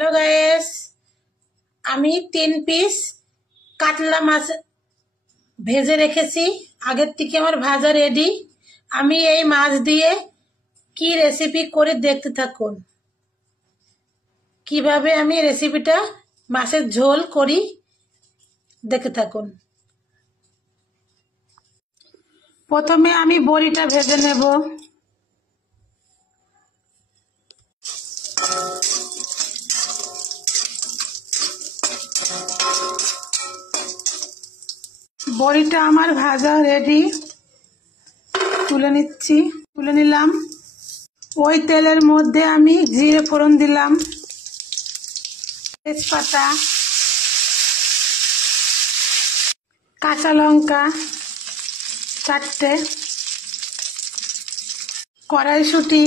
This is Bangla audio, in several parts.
হ্যালো গাইস, আমি 3 পিস কাতলা মাছ ভেজে রেখেছি। আগের থেকে আমার ভাজা রেডি। আমি এই মাছ দিয়ে কি রেসিপি করে দেখতে থাকুন। কিভাবে আমি রেসিপিটা মাছের ঝোল করি দেখতে থাকুন। প্রথমে আমি বড়িটা ভেজে নেব। বড়িটা আমার ভাজা রেডি, তুলে নিলাম। ওই তেলের মধ্যে আমি জিরে ফোড়ন দিলাম, তেজপাতা, কাঁচা লঙ্কা 4টে, কড়াইশুঁটি,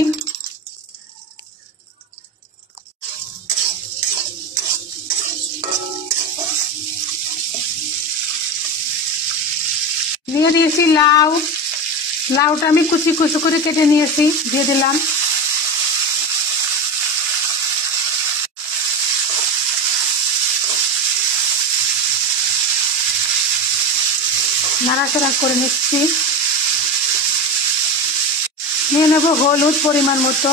দিয়ে দিয়েছি লাউটা আমি কুচি কুচি করে কেটে নিয়েছি, দিয়ে দিলাম। নাড়াচাড়া করে নিচ্ছি। নিয়ে নেব হলুদ পরিমাণ মতো,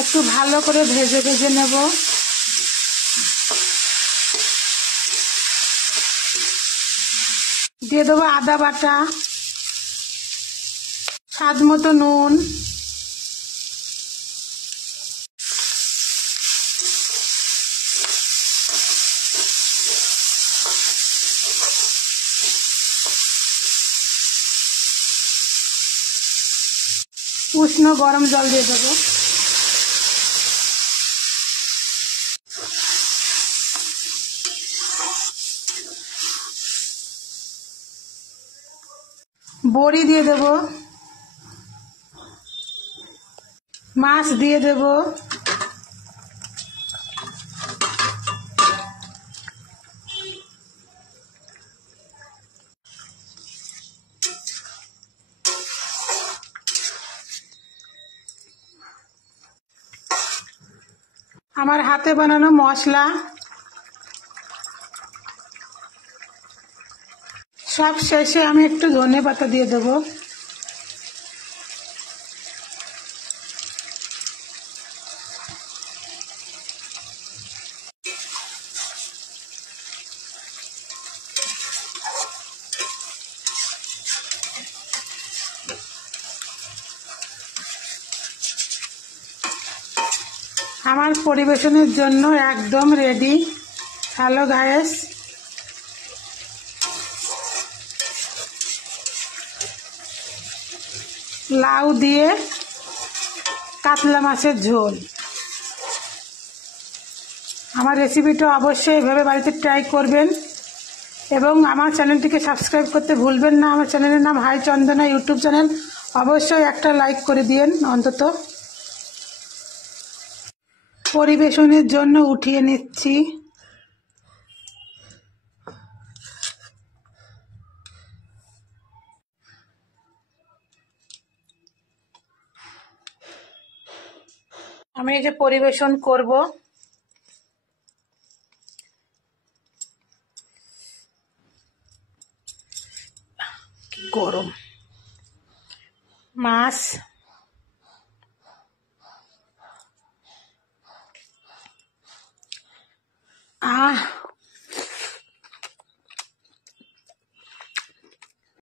একটু ভালো করে ভেজে নেব। দিয়ে দেবো আদা বাটা, স্বাদ মতো নুন, উষ্ণ গরম জল দিয়ে দেবো। বড়ি দিয়ে দেব, মাছ দিয়ে দেব, আমার হাতে বানানো মশলা, সব শেষে আমি একটু ধনে পাতা দিয়ে দেব। আমার পরিবেশনের জন্য একদম রেডি। হ্যালো গাইস, লাউ দিয়ে কাতলা মাছের ঝোল। আমার রেসিপিটা অবশ্যই এভাবে বাড়িতে ট্রাই করবেন এবং আমার চ্যানেলটিকে সাবস্ক্রাইব করতে ভুলবেন না। আমার চ্যানেলের নাম হাই চন্দনা ইউটিউব চ্যানেল। অবশ্যই একটা লাইক করে দিয়েন অন্তত। পরিবেশনের জন্য উঠিয়ে নিচ্ছি। আমি এই যে পরিবেশন করব, কি গরম মাছ,